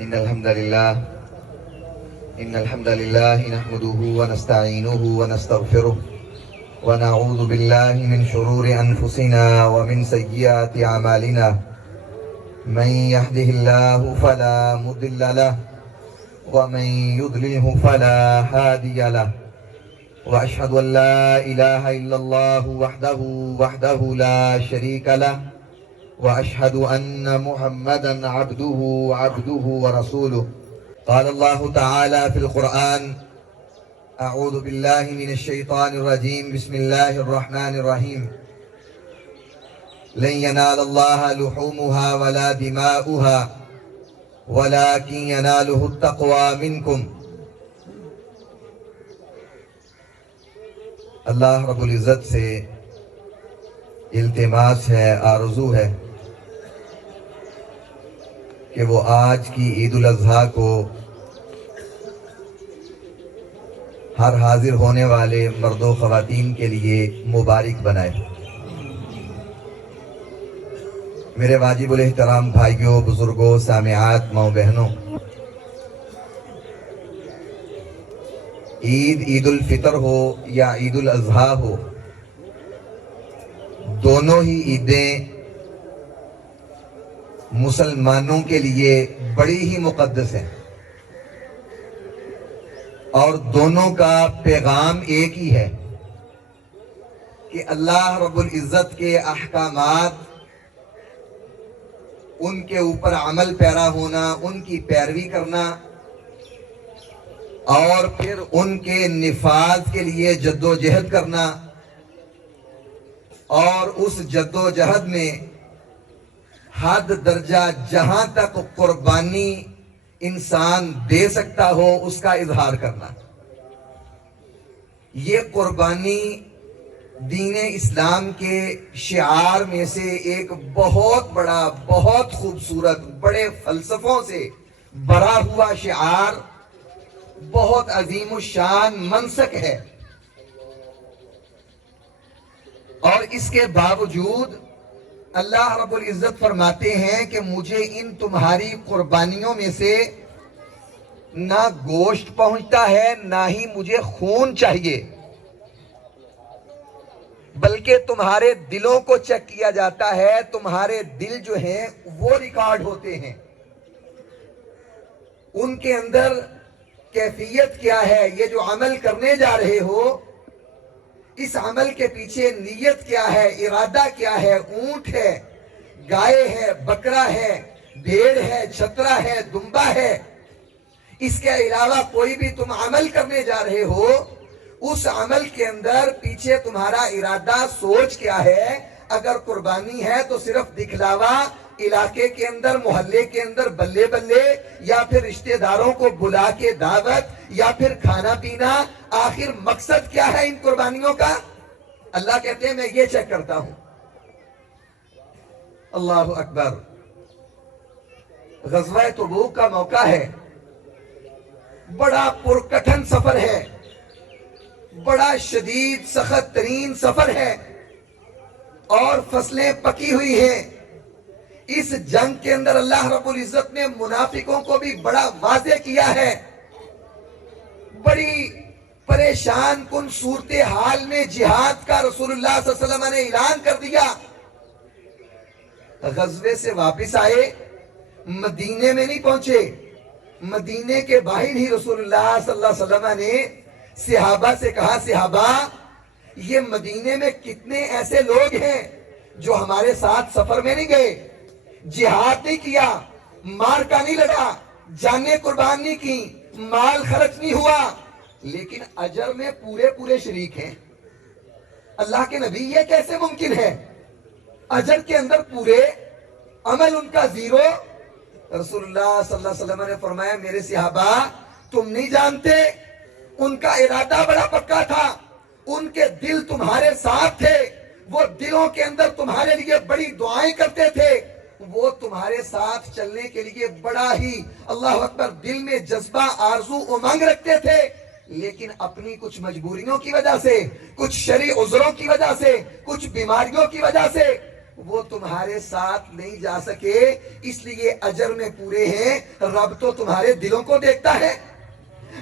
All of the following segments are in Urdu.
إن الحمد لله نحمده ونستعينه ونستغفره ونعوذ بالله من شرور أنفسنا ومن سيئات أعمالنا من يهده الله فلا مضل له ومن يضلله فلا هادي له وأشهد أن لا إله إلا الله وحده لا شريك له وأشهد أن محمدا عبده ورسوله. قال الله تعالى في القرآن: أعوذ بالله من الشيطان الرجيم، بسم الله الرحمن الرحيم. لن ينال الله لحومها ولا دماؤها ولكن يناله التقوى منكم. اللہ رب العزت سے التماس ہے، آرزو ہے کہ وہ آج کی عید الاضحیٰ کو ہر حاضر ہونے والے مرد و خواتین کے لیے مبارک بنائے۔ میرے واجب الاحترام بھائیوں، بزرگوں، سامعات، ماؤں بہنوں، عید الفطر ہو یا عید الاضحیٰ ہو، دونوں ہی عیدیں مسلمانوں کے لیے بڑی ہی مقدس ہیں، اور دونوں کا پیغام ایک ہی ہے کہ اللہ رب العزت کے احکامات، ان کے اوپر عمل پیرا ہونا، ان کی پیروی کرنا، اور پھر ان کے نفاذ کے لیے جد و جہد کرنا، اور اس جد و جہد میں حد درجہ جہاں تک قربانی انسان دے سکتا ہو اس کا اظہار کرنا۔ یہ قربانی دین اسلام کے شعار میں سے ایک بہت بڑا، بہت خوبصورت، بڑے فلسفوں سے بھرا ہوا شعار، بہت عظیم الشان منسک ہے، اور اس کے باوجود اللہ رب العزت فرماتے ہیں کہ مجھے ان تمہاری قربانیوں میں سے نہ گوشت پہنچتا ہے، نہ ہی مجھے خون چاہیے، بلکہ تمہارے دلوں کو چیک کیا جاتا ہے۔ تمہارے دل جو ہیں وہ ریکارڈ ہوتے ہیں، ان کے اندر کیفیت کیا ہے، یہ جو عمل کرنے جا رہے ہو، اس عمل کے پیچھے نیت کیا ہے، ارادہ کیا ہے، اونٹ ہے، گائے ہے، بکرا ہے، بھیڑ ہے، چھترا ہے، دمبا ہے، اس کے علاوہ کوئی بھی تم عمل کرنے جا رہے ہو، اس عمل کے اندر پیچھے تمہارا ارادہ، سوچ کیا ہے۔ اگر قربانی ہے تو صرف دکھلاوا، علاقے کے اندر، محلے کے اندر بلے بلے، یا پھر رشتہ داروں کو بلا کے دعوت، یا پھر کھانا پینا، آخر مقصد کیا ہے ان قربانیوں کا؟ اللہ کہتے ہیں میں یہ چیک کرتا ہوں۔ اللہ اکبر۔ غزوہ تبوک کا موقع ہے، بڑا پرکٹھن سفر ہے، بڑا شدید سخت ترین سفر ہے، اور فصلیں پکی ہوئی ہیں۔ اس جنگ کے اندر اللہ رب العزت نے منافقوں کو بھی بڑا واضح کیا ہے۔ بڑی پریشان کن صورتحال میں جہاد کا رسول اللہ صلی اللہ علیہ وسلم نے اعلان کر دیا۔ غزوے سے واپس آئے، مدینے میں نہیں پہنچے، مدینے کے باہر ہی رسول اللہ صلی اللہ علیہ وسلم نے صحابہ سے کہا، صحابہ یہ مدینے میں کتنے ایسے لوگ ہیں جو ہمارے ساتھ سفر میں نہیں گئے، جہاد نہیں کیا، مار کا نہیں لڑا، جانیں قربان نہیں کی، مال خرچ نہیں ہوا، لیکن اجر میں پورے شریک ہیں۔ اللہ کے نبی یہ کیسے ممکن ہے؟ اجر کے اندر پورے، عمل ان کا زیرو۔ رسول اللہ صلی اللہ علیہ وسلم نے فرمایا، میرے صحابہ تم نہیں جانتے، ان کا ارادہ بڑا پکا تھا، ان کے دل تمہارے ساتھ تھے، وہ دلوں کے اندر تمہارے لیے بڑی دعائیں کرتے تھے، وہ تمہارے ساتھ چلنے کے لیے بڑا ہی اللہ اکبر دل میں جذبہ، آرزو، امنگ رکھتے تھے، لیکن اپنی کچھ مجبوریوں کی وجہ سے، کچھ شرعی عذروں کی وجہ سے، کچھ بیماریوں کی وجہ سے وہ تمہارے ساتھ نہیں جا سکے، اس لیے اجر میں پورے ہیں۔ رب تو تمہارے دلوں کو دیکھتا ہے،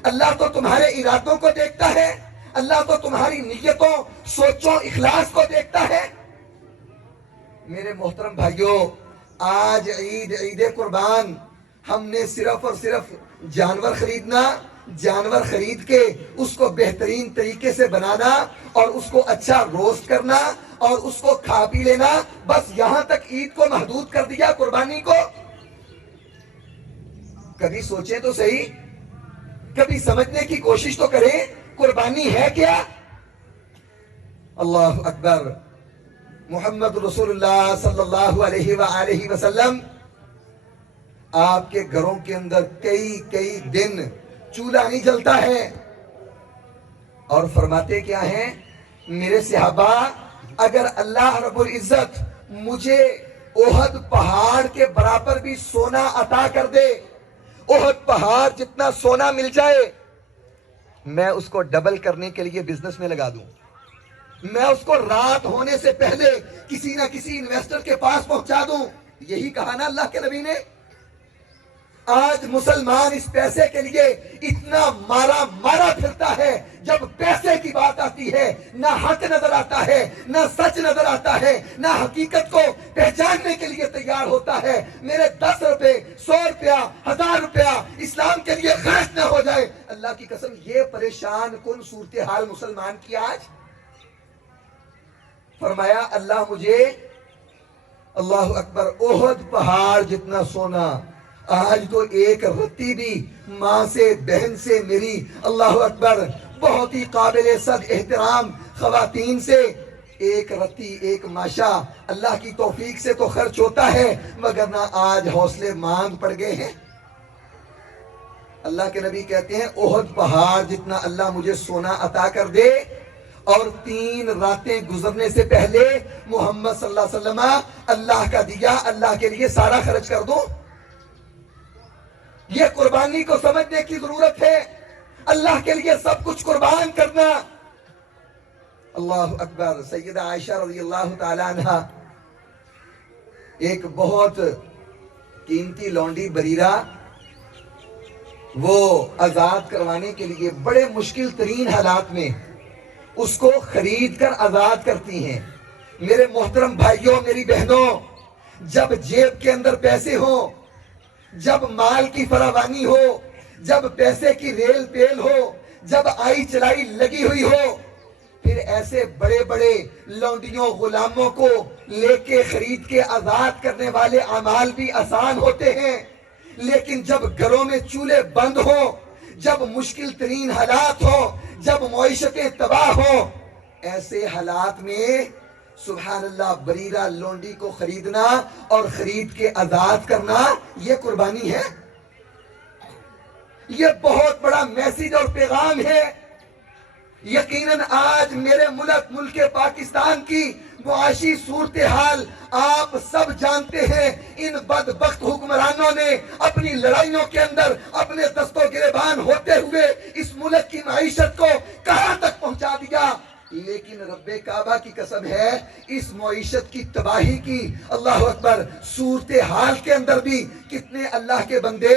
اللہ تو تمہارے ارادوں کو دیکھتا ہے، اللہ تو تمہاری نیتوں، سوچوں، اخلاص کو دیکھتا ہے۔ میرے محترم بھائیوں، آج عید قربان، ہم نے صرف اور صرف جانور خریدنا، جانور خرید کے اس کو بہترین طریقے سے بنانا اور اس کو اچھا روسٹ کرنا اور اس کو کھا پی لینا، بس یہاں تک عید کو محدود کر دیا، قربانی کو۔ کبھی سوچیں تو صحیح، کبھی سمجھنے کی کوشش تو کریں، قربانی ہے کیا؟ اللہ اکبر۔ محمد رسول اللہ صلی اللہ علیہ وآلہ وسلم آپ کے گھروں کے اندر کئی دن چولہا نہیں جلتا ہے، اور فرماتے کیا ہیں میرے صحابہ، اگر اللہ رب العزت مجھے احد پہاڑ کے برابر بھی سونا عطا کر دے، احد پہاڑ جتنا سونا مل جائے، میں اس کو ڈبل کرنے کے لیے بزنس میں لگا دوں، میں اس کو رات ہونے سے پہلے کسی نہ کسی انویسٹر کے پاس پہنچا دوں۔ یہی کہا نا اللہ کے نبی نے۔ آج مسلمان اس پیسے کے لیے اتنا مارا پھرتا ہے، جب پیسے کی بات آتی ہے نہ حق نظر آتا ہے، نہ سچ نظر آتا ہے، نہ حقیقت کو پہچاننے کے لیے تیار ہوتا ہے۔ میرے 10 روپے، 100 روپیہ، 1000 روپیہ اسلام کے لیے خرچ نہ ہو جائے، اللہ کی قسم یہ پریشان کن صورتحال مسلمان کی آج۔ فرمایا اللہ مجھے، اللہ اکبر، احد پہاڑ جتنا سونا، آج تو ایک رتی بھی ماں سے، بہن سے، میری اللہ اکبر بہت ہی قابل صد احترام خواتین سے ایک رتی، ایک ماشا اللہ کی توفیق سے تو خرچ ہوتا ہے، مگر نہ آج حوصلے ماند پڑ گئے ہیں۔ اللہ کے نبی کہتے ہیں احد پہاڑ جتنا اللہ مجھے سونا عطا کر دے، اور 3 راتیں گزرنے سے پہلے محمد صلی اللہ علیہ وسلم اللہ کا دیا اللہ کے لیے سارا خرچ کر دوں۔ یہ قربانی کو سمجھنے کی ضرورت ہے، اللہ کے لیے سب کچھ قربان کرنا۔ اللہ اکبر۔ سیدہ عائشہ رضی اللہ تعالی عنہ ایک بہت قیمتی لونڈی بریرہ، وہ آزاد کروانے کے لیے بڑے مشکل ترین حالات میں اس کو خرید کر آزاد کرتی ہیں۔ میرے محترم بھائیوں، میری بہنوں، جب جیب کے اندر پیسے ہوں، جب مال کی فراوانی ہو، جب پیسے کی ریل پیل ہو، جب آئی چلائی لگی ہوئی ہو، پھر ایسے بڑے بڑے لونڈیوں، غلاموں کو لے کے خرید کے آزاد کرنے والے اعمال بھی آسان ہوتے ہیں، لیکن جب گھروں میں چولہے بند ہوں، جب مشکل ترین حالات ہوں، جب معیشتیں تباہ ہوں، ایسے حالات میں سبحان اللہ بریرہ لونڈی کو خریدنا اور خرید کے آزاد کرنا یہ قربانی ہے۔ یہ بہت بڑا میسیج اور پیغام ہے۔ یقیناً آج میرے ملک پاکستان کی معاشی صورتحال آپ سب جانتے ہیں۔ ان بدبخت حکمرانوں نے اپنی لڑائیوں کے اندر اپنے دست و گریبان ہوتے ہوئے اس ملک کی معیشت کو کہاں تک پہنچا دیا، لیکن رب کعبہ کی قسم ہے اس معیشت کی تباہی کی اللہ اکبر صورتحال کے اندر بھی کتنے اللہ کے بندے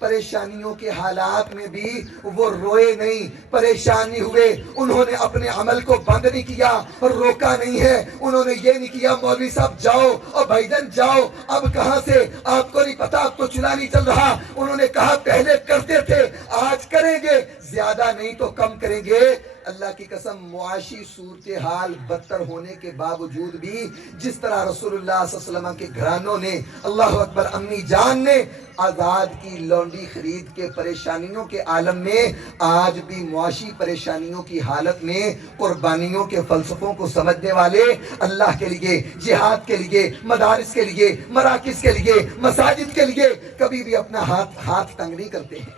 پریشانیوں کے حالات میں بھی وہ روئے نہیں، پریشانی ہوئے، انہوں نے اپنے عمل کو بند نہیں کیا، روکا نہیں ہے، انہوں نے یہ نہیں کیا مولوی صاحب جاؤ اور بھائی جان جاؤ، اب کہاں سے آپ کو نہیں پتا، اب تو چلا نہیں چل رہا۔ انہوں نے کہا پہلے کرتے تھے آج کریں گے، زیادہ نہیں تو کم کریں گے۔ اللہ کی قسم معاشی صورتحال بدتر ہونے کے باوجود بھی جس طرح رسول اللہ صلی اللہ علیہ وسلم کے گھرانوں نے اللہ اکبر امی جان نے آزاد کی لونڈی خرید کے پریشانیوں کے عالم میں، آج بھی معاشی پریشانیوں کی حالت میں قربانیوں کے فلسفوں کو سمجھنے والے اللہ کے لیے، جہاد کے لیے، مدارس کے لیے، مراکز کے لیے، مساجد کے لیے کبھی بھی اپنا ہاتھ تنگ نہیں کرتے ہیں۔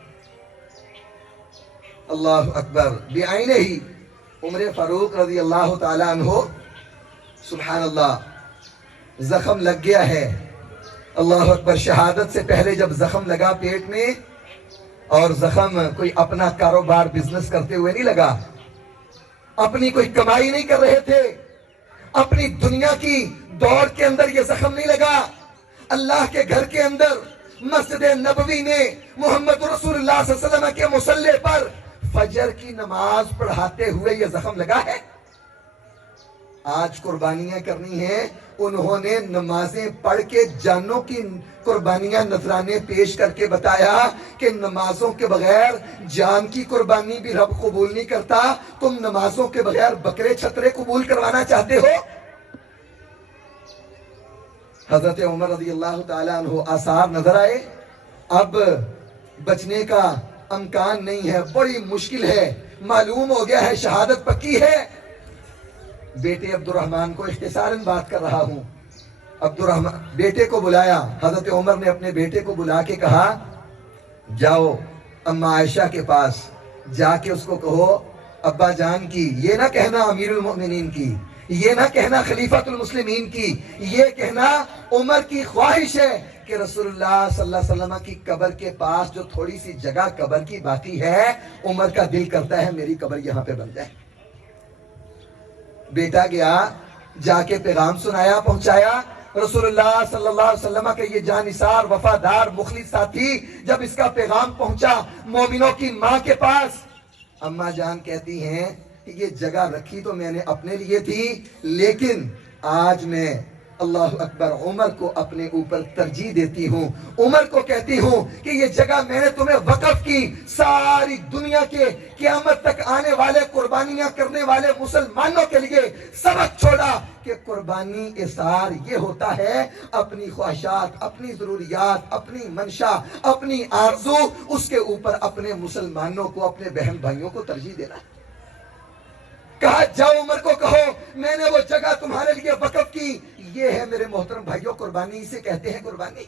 اللہ اکبر۔ بعینہ ہی عمر فاروق رضی اللہ تعالیٰ عنہ سبحان اللہ زخم لگ گیا ہے، اللہ اکبر، شہادت سے پہلے جب زخم لگا پیٹ میں، اور زخم کوئی اپنا کاروبار بزنس کرتے ہوئے نہیں لگا، اپنی کوئی کمائی نہیں کر رہے تھے، اپنی دنیا کی دوڑ کے اندر یہ زخم نہیں لگا، اللہ کے گھر کے اندر مسجد نبوی میں محمد رسول اللہ صلی اللہ علیہ وسلم کے مصلی پر فجر کی نماز پڑھاتے ہوئے یہ زخم لگا ہے۔ آج قربانیاں کرنی ہیں، انہوں نے نمازیں پڑھ کے جانوں کی قربانیاں نذرانے پیش کر کے بتایا کہ نمازوں کے بغیر جان کی قربانی بھی رب قبول نہیں کرتا، تم نمازوں کے بغیر بکرے چھترے قبول کروانا چاہتے ہو۔ حضرت عمر رضی اللہ تعالیٰ عنہ آثار نظر آئے، اب بچنے کا امکان نہیں ہے، بڑی مشکل ہے، معلوم ہو گیا ہے شہادت پکی ہے۔ بیٹے عبد الرحمن کو اختصاراً بات کر رہا ہوں، عبد الرحمن بیٹے کو بلایا، حضرت عمر نے اپنے بیٹے کو بلا کے کہا جاؤ اما عائشہ کے پاس جا کے اس کو کہو ابا جان کی، یہ نہ کہنا امیر المؤمنین کی، یہ نہ کہنا خلیفۃ المسلمین کی، یہ کہنا عمر کی خواہش ہے کہ رسول اللہ صلی اللہ علیہ وسلم کی قبر کے پاس جو تھوڑی سی جگہ قبر کی باقی ہے، عمر کا دل کرتا ہے میری قبر یہاں پہ بن جائے۔ بیٹا گیا، جا کے پیغام سنایا، پہنچایا۔ رسول اللہ صلی اللہ علیہ وسلم کا یہ جانثار وفادار مخلص ساتھی جب اس کا پیغام پہنچا مومنوں کی ماں کے پاس، اماں جان کہتی ہیں کہ یہ جگہ رکھی تو میں نے اپنے لیے تھی، لیکن آج میں اللہ اکبر عمر کو اپنے اوپر ترجیح دیتی ہوں، عمر کو کہتی ہوں کہ یہ جگہ میں نے تمہیں وقف کی، ساری دنیا کے قیامت تک آنے والے قربانیاں کرنے والے مسلمانوں کے لیے سبق چھوڑا کہ قربانی اثار یہ ہوتا ہے اپنی خواہشات، اپنی ضروریات، اپنی منشا، اپنی آرزو، اس کے اوپر اپنے مسلمانوں کو، اپنے بہن بھائیوں کو ترجیح دینا۔ کہا جاؤ عمر کو کہو میں نے وہ جگہ تمہارے لیے وقف کی، یہ ہے میرے محترم بھائیوں قربانی، اسے کہتے ہیں قربانی۔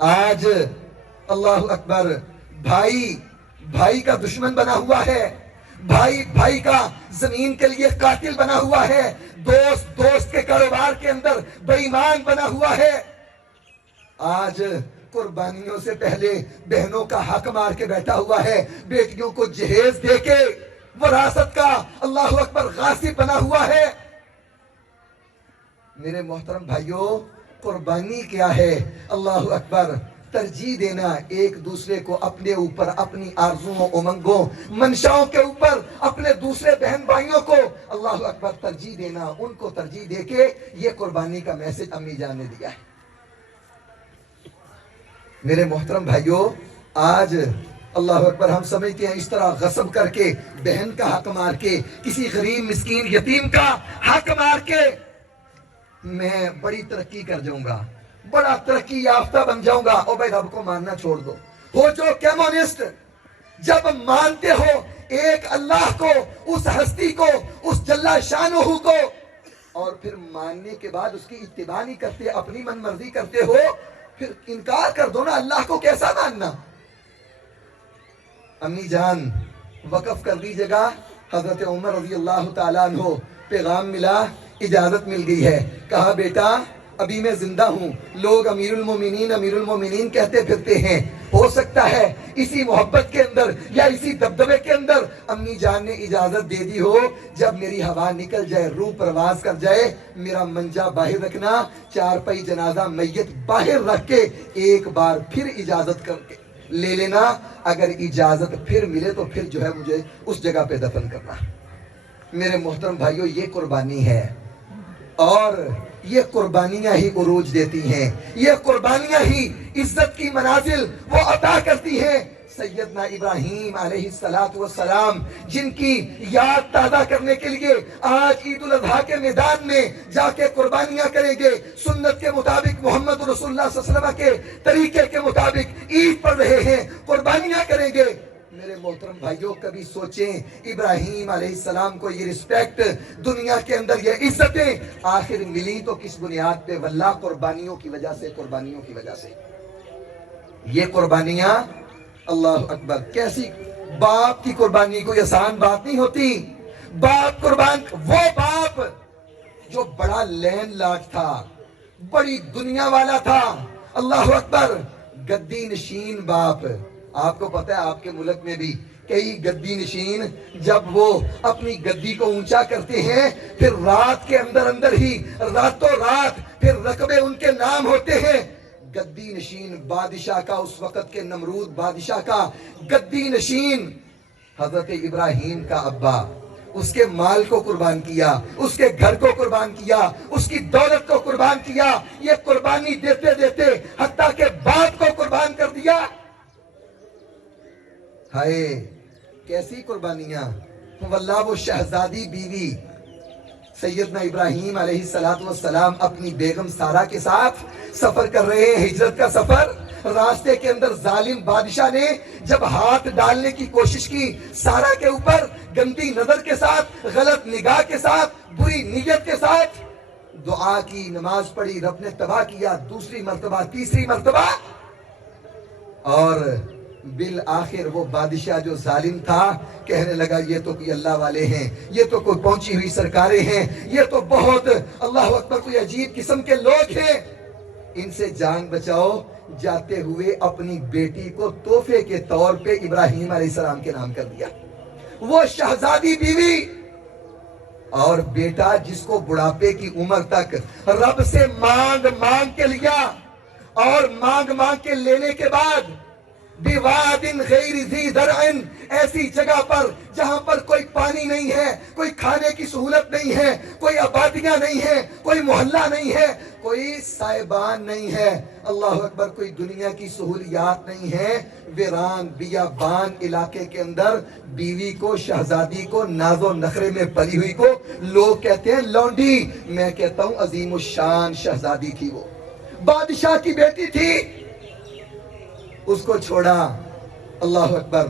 آج اللہ اکبر بھائی بھائی کا دشمن بنا ہوا ہے، بھائی بھائی کا زمین کے لیے قاتل بنا ہوا ہے، دوست دوست کے کاروبار کے اندر بے ایمان بنا ہوا ہے۔ آج قربانیوں سے پہلے بہنوں کا حق مار کے بیٹھا ہوا ہے، بیٹیوں کو جہیز دے کے وراثت کا اللہ اکبر غاصب بنا ہوا ہے۔ میرے محترم بھائیوں قربانی کیا ہے؟ اللہ اکبر ترجیح دینا ایک دوسرے کو، اپنے اوپر اپنی آرزوؤں امنگوں منشاؤں کے اوپر اپنے دوسرے بہن بھائیوں کو اللہ اکبر ترجیح دینا، ان کو ترجیح دے کے یہ قربانی کا میسج امی جان نے دیا ہے۔ میرے محترم بھائیوں آج اللہ اکبر ہم سمجھتے ہیں اس طرح غصب کر کے، بہن کا حق مار کے، کسی غریب مسکین یتیم کا حق مار کے میں بڑی ترقی کر جاؤں گا، بڑا ترقی یافتہ بن جاؤں گا۔ او بھائی رب کو ماننا چھوڑ دو، ہو جو کمیونسٹ، جب مانتے ہو ایک اللہ کو، اس ہستی کو، اس جل شانہ کو، اور پھر ماننے کے بعد اس کی اتباع نہیں کرتے، اپنی من مرضی کرتے ہو، پھر انکار کر دو نا، اللہ کو کیسا ماننا؟ امی جان وقف کر دی جگہ، حضرت عمر رضی اللہ تعالیٰ عنہ پیغام ملا، اجازت مل گئی ہے۔ کہا بیٹا ابھی میں زندہ ہوں، لوگ امیر المومنین کہتے پھرتے ہیں، ہو سکتا ہے اسی محبت کے اندر یا اسی دبدبے کے اندر امی جان نے اجازت دے دی ہو، جب میری ہوا نکل جائے، روح پرواز کر جائے، میرا منجا باہر رکھنا، چارپائی جنازہ میت باہر رکھ کے ایک بار پھر اجازت کر کے لے لینا، اگر اجازت پھر ملے تو پھر جو ہے مجھے اس جگہ پہ دفن کرنا۔ میرے محترم بھائیوں یہ قربانی ہے، اور یہ قربانیاں ہی عروج دیتی ہیں، یہ قربانیاں ہی عزت کی منازل وہ عطا کرتی ہیں۔ سیدنا ابراہیم علیہ السلام جن کی یاد تازہ کرنے کے لیے آج عید الاضحیٰ کے میدان میں جا کے قربانیاں کریں گے، سنت کے مطابق محمد رسول اللہ صلی اللہ علیہ وسلم کے طریقے کے مطابق عید پڑھ رہے ہیں، قربانیاں کریں گے۔ میرے محترم بھائیوں کبھی سوچیں ابراہیم علیہ السلام کو یہ رسپیکٹ، دنیا کے اندر یہ عزتیں آخر ملی تو کس بنیاد پہ؟ واللہ قربانیوں کی وجہ سے، قربانیوں کی وجہ سے۔ یہ قربانیاں اللہ اکبر کیسی، باپ کی قربانی کوئی آسان بات نہیں ہوتی۔ باپ قربان، وہ باپ جو بڑا لین لاٹ تھا، بڑی دنیا والا تھا، اللہ اکبر گدی نشین باپ۔ آپ کو پتہ ہے آپ کے ملک میں بھی کئی گدی نشین جب وہ اپنی گدی کو اونچا کرتے ہیں پھر رات کے اندر اندر ہی راتوں رات پھر رقبے ان کے نام ہوتے ہیں. گدی نشین بادشاہ کا، اس وقت کے نمرود بادشاہ کا گدی نشین حضرت ابراہیم کا ابا، اس کے مال کو قربان کیا، اس کے گھر کو قربان کیا، اس کی دولت کو قربان کیا. یہ قربانی دیتے دیتے حتیٰ کہ باپ کو قربان کر دیا. ہائے کیسی قربانیاں. واللہ وہ شہزادی بیوی سیدنا ابراہیم علیہ السلام اپنی بیگم سارہ کے ساتھ سفر کر رہے ہیں، ہجرت کا سفر. راستے کے اندر ظالم بادشاہ نے جب ہاتھ ڈالنے کی کوشش کی سارہ کے اوپر، گندی نظر کے ساتھ، غلط نگاہ کے ساتھ، بری نیت کے ساتھ، دعا کی، نماز پڑھی، رب نے تباہ کیا. دوسری مرتبہ، تیسری مرتبہ، اور بالآخر وہ بادشاہ جو ظالم تھا کہنے لگا یہ تو کوئی اللہ والے ہیں، یہ تو کوئی پہنچی ہوئی سرکاریں ہیں، یہ تو بہت اللہ اکبر کوئی عجیب قسم کے لوگ ہیں، ان سے جان بچاؤ. جاتے ہوئے اپنی بیٹی کو تحفے کے طور پہ ابراہیم علیہ السلام کے نام کر دیا. وہ شہزادی بیوی اور بیٹا جس کو بڑھاپے کی عمر تک رب سے مانگ مانگ کے لیا، اور مانگ مانگ کے لینے کے بعد بِوَادٍ غَيْرِ ذِي زَرْعٍ، ایسی جگہ پر جہاں پر کوئی پانی نہیں ہے، کوئی کھانے کی سہولت نہیں ہے، کوئی آبادیاں نہیں ہیں، کوئی محلہ نہیں ہے، کوئی سائبان نہیں ہے، اللہ اکبر، کوئی دنیا کی سہولیات نہیں ہے، ویران بیابان علاقے کے اندر بیوی کو، شہزادی کو، ناز و نخرے میں پلی ہوئی کو لوگ کہتے ہیں لونڈی، میں کہتا ہوں عظیم الشان شہزادی تھی. وہ بادشاہ کی بیٹی تھی، اس کو چھوڑا. اللہ اکبر.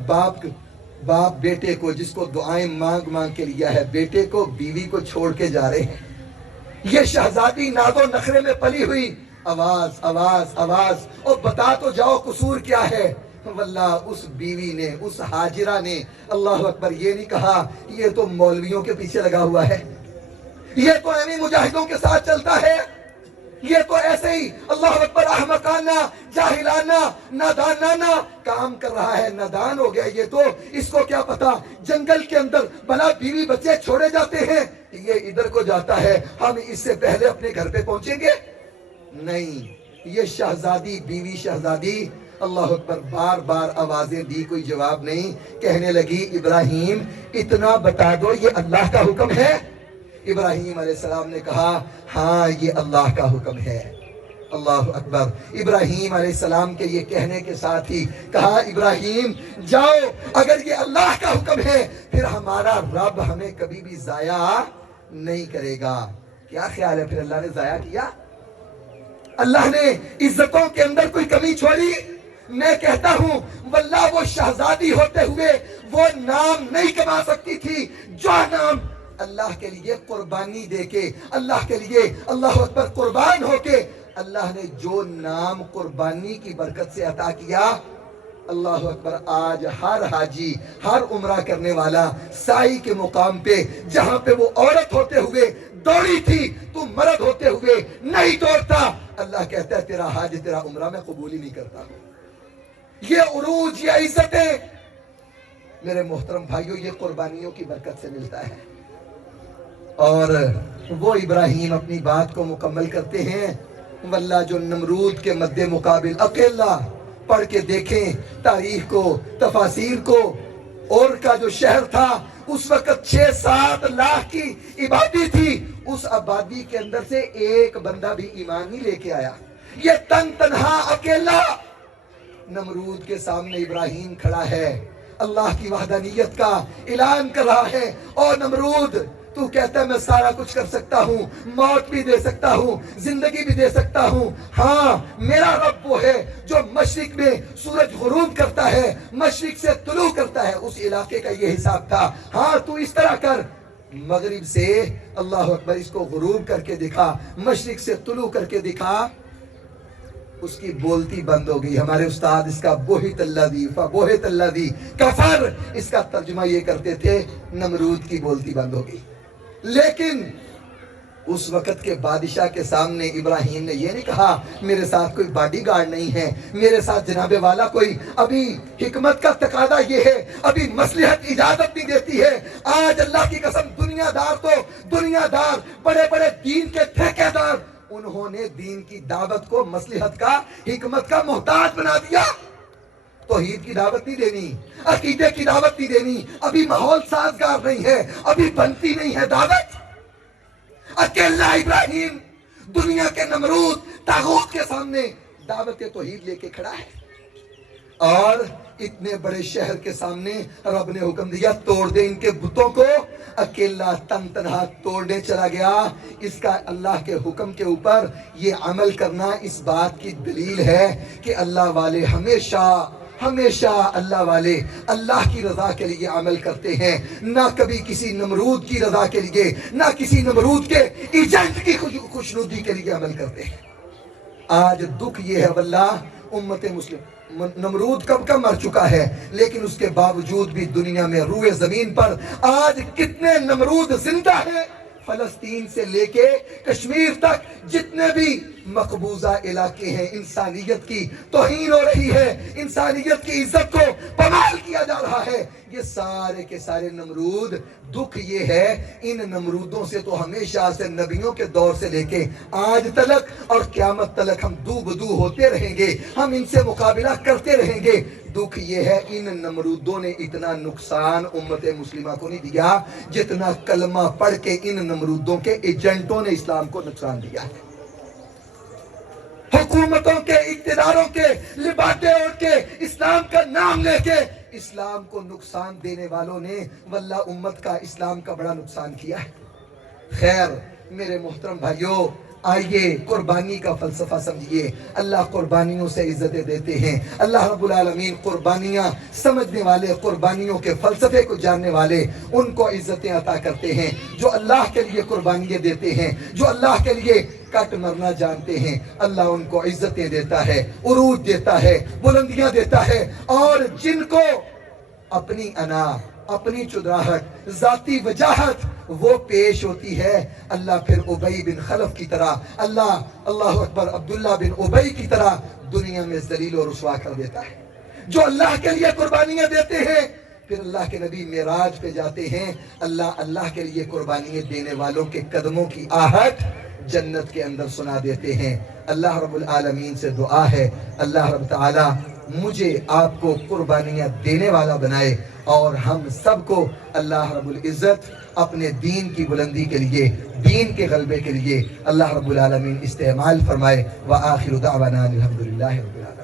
باپ بیٹے کو، جس کو دعائیں مانگ مانگ کے لیا ہے، بیٹے کو، بیوی کو چھوڑ کے جا رہے ہیں. یہ شہزادی ناز و نخرے میں پلی ہوئی. آواز آواز آواز، اور بتا تو جاؤ قصور کیا ہے. واللہ اس بیوی نے، اس حاجرہ نے، اللہ اکبر، یہ نہیں کہا یہ تو مولویوں کے پیچھے لگا ہوا ہے، یہ تو ایمی مجاہدوں کے ساتھ چلتا ہے، یہ تو ایسے ہی اللہ اکبر احمقانہ، جاہلانہ، نادانانہ کام کر رہا ہے. نادان ہو گیا یہ تو، اس کو کیا پتا جنگل کے اندر بلا بیوی بچے چھوڑے جاتے ہیں، یہ ادھر کو جاتا ہے، ہم اس سے پہلے اپنے گھر پہ پہنچیں گے. نہیں، یہ شہزادی، بیوی شہزادی، اللہ اکبر، بار بار آوازیں دی، کوئی جواب نہیں. کہنے لگی ابراہیم اتنا بتا دو یہ اللہ کا حکم ہے. ابراہیم علیہ السلام نے کہا ہاں یہ اللہ کا حکم ہے. اللہ اکبر. ابراہیم علیہ السلام کے یہ کہنے کے ساتھ ہی کہا ابراہیم جاؤ، اگر یہ اللہ کا حکم ہے پھر ہمارا رب ہمیں کبھی بھی ضائع نہیں کرے گا. کیا خیال ہے پھر اللہ نے ضائع کیا؟ اللہ نے عزتوں کے اندر کوئی کمی چھوڑی؟ میں کہتا ہوں واللہ وہ شہزادی ہوتے ہوئے وہ نام نہیں کما سکتی تھی جو نام اللہ کے لیے قربانی دے کے، اللہ کے لیے اللہ اکبر قربان ہو کے اللہ نے جو نام قربانی کی برکت سے عطا کیا. اللہ اکبر. آج ہر حاجی، ہر عمرہ کرنے والا سائی کے مقام پہ جہاں پہ وہ عورت ہوتے ہوئے دوڑی تھی، تو مرد ہوتے ہوئے نہیں دوڑتا. اللہ کہتا ہے تیرا حج، تیرا عمرہ میں قبول ہی نہیں کرتا. یہ عروج، یہ عزتیں میرے محترم بھائیوں یہ قربانیوں کی برکت سے ملتا ہے. اور وہ ابراہیم اپنی بات کو مکمل کرتے ہیں. واللہ جو نمرود کے مد مقابل اکیلا، پڑھ کے دیکھیں تاریخ کو، تفاسیر کو، اور کا جو شہر تھا اس وقت 6-7 لاکھ کی آبادی تھی، اس آبادی کے اندر سے ایک بندہ بھی ایمان نہیں لے کے آیا. یہ تنہا اکیلا نمرود کے سامنے ابراہیم کھڑا ہے، اللہ کی وحدانیت کا اعلان کر رہا ہے. اور نمرود تو کہتا ہے میں سارا کچھ کر سکتا ہوں، موت بھی دے سکتا ہوں، زندگی بھی دے سکتا ہوں. ہاں میرا رب وہ ہے جو مشرق میں سورج غروب کرتا ہے، مشرق سے طلوع کرتا ہے. اس علاقے کا یہ حساب تھا. ہاں تو اس طرح کر، مغرب سے اللہ اکبر اس کو غروب کر کے دکھا، مشرق سے طلوع کر کے دکھا. اس کی بولتی بند ہو گئی. ہمارے استاد اس کا بوہت اللہ دی، بوہت اللہ دی کفر، اس کا ترجمہ یہ کرتے تھے نمرود کی بولتی بند ہو گئی. لیکن اس وقت کے بادشاہ کے سامنے ابراہیم نے یہ نہیں کہا میرے ساتھ کوئی باڈی گارڈ نہیں ہے، میرے ساتھ جناب والا کوئی، ابھی حکمت کا تقاضا یہ ہے، ابھی مصلحت اجازت نہیں دیتی ہے۔ آج اللہ کی قسم دنیا دار بڑے بڑے دین کے ٹھیکیدار، انہوں نے دین کی دعوت کو مصلحت کا، حکمت کا محتاج بنا دیا۔ توحید کی دعوت نہیں دینی، عقیدے کی دعوت نہیں دینی، ابھی ماحول سازگار نہیں ہے، ابھی بنتی نہیں ہے دعوت۔ اکیلا ابراہیم دنیا کے نمرود طاغوت کے سامنے دعوت توحید لے کے کھڑا ہے، اور اتنے بڑے شہر کے سامنے رب نے حکم دیا توڑ دے ان کے بتوں کو، اکیلا تن تنہا توڑنے چلا گیا۔ اس کا اللہ کے حکم کے اوپر یہ عمل کرنا اس بات کی دلیل ہے کہ اللہ والے ہمیشہ اللہ والے اللہ کی رضا کے لیے عمل کرتے ہیں، نہ کبھی کسی نمرود کی رضا کے لیے، نہ کسی نمرود کے ایجنٹ کی خوشنودی کے لیے عمل کرتے ہیں۔ آج دکھ یہ ہے واللہ امت مسلم، نمرود کب کا مر چکا ہے، لیکن اس کے باوجود بھی دنیا میں روئے زمین پر آج کتنے نمرود زندہ ہیں۔ فلسطین سے لے کے کشمیر تک جتنے بھی مقبوضہ علاقے ہیں، انسانیت کی توہین ہو رہی ہے، انسانیت کی عزت کو پامال کیا جا رہا ہے، یہ سارے کے سارے نمرود۔ دکھ یہ ہے ان نمرودوں سے تو ہمیشہ سے نبیوں کے دور سے لے کے آج تلک اور قیامت تلک ہم دو بدو ہوتے رہیں گے، ہم ان سے مقابلہ کرتے رہیں گے۔ دکھ یہ ہے ان نمرودوں نے اتنا نقصان امت مسلمہ کو نہیں دیا جتنا کلمہ پڑھ کے ان نمرودوں کے ایجنٹوں نے اسلام کو نقصان دیا ہے۔ حکومتوں کے، اقتداروں کے لباٹے اوڑھ کے، اسلام کا نام لے کے اسلام کو نقصان دینے والوں نے واللہ امت کا، اسلام کا بڑا نقصان کیا ہے۔ خیر میرے محترم بھائیوں، آئیے قربانی کا فلسفہ سمجھیے۔ اللہ قربانیوں سے عزتیں دیتے ہیں، اللہ رب العالمین قربانیاں سمجھنے والے، قربانیوں کے فلسفے کو جاننے والے ان کو عزتیں عطا کرتے ہیں۔ جو اللہ کے لیے قربانیاں دیتے ہیں، جو اللہ کے لیے کٹ مرنا جانتے ہیں، اللہ ان کو عزتیں دیتا ہے، عروج دیتا ہے، بلندیاں دیتا ہے، اور جن کو اپنی انا، اپنی چدراہٹ، ذاتی وجاہت وہ پیش ہوتی ہے، اللہ پھر ابی بن خلف کی طرح، اللہ اکبر، عبداللہ بن ابی کی طرح دنیا میں ذلیل و رسوا کر دیتا ہے۔ جو اللہ کے لیے قربانیاں دیتے ہیں، پھر اللہ کے نبی معراج پہ جاتے ہیں، اللہ کے لیے قربانیاں دینے والوں کے قدموں کی آہٹ جنت کے اندر سنا دیتے ہیں۔ اللہ رب العالمین سے دعا ہے اللہ رب تعالی مجھے آپ کو قربانیاں دینے والا بنائے، اور ہم سب کو اللہ رب العزت اپنے دین کی بلندی کے لیے، دین کے غلبے کے لیے اللہ رب العالمین استعمال فرمائے۔ وآخر دعوانا الحمدللہ رب العالمین۔